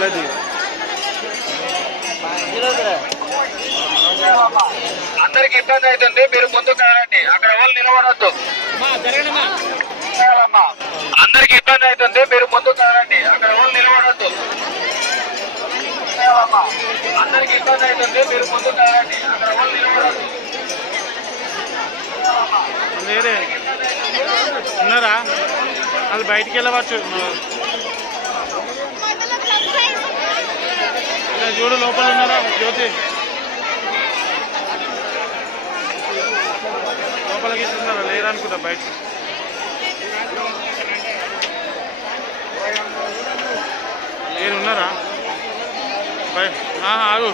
వెళ్ళదు. అందరికి ఇబ్బంది అవుతుంది, మీరు ముందుకు రండి. అక్కడ వాళ్ళు నిలబడద్దు. అందరికి ఇబ్బంది అవుతుంది, మీరు ముందుకు రండి. అక్కడ వాళ్ళు నిలబడద్దు. అందరికి ఇబ్బంది అవుతుంది, మీరు ముందుకు రండి. అక్కడ వాళ్ళు నిలబడద్దు. లేరే ఉన్నారా? వాళ్ళు బయటికి వెళ్ళవచ్చు. చూడు లోపల ఉన్నారా? జ్యోతి లోపలికి ఉన్నారా? లేరనుకుంటా బయట. లేరు ఉన్నారా? ఆగు.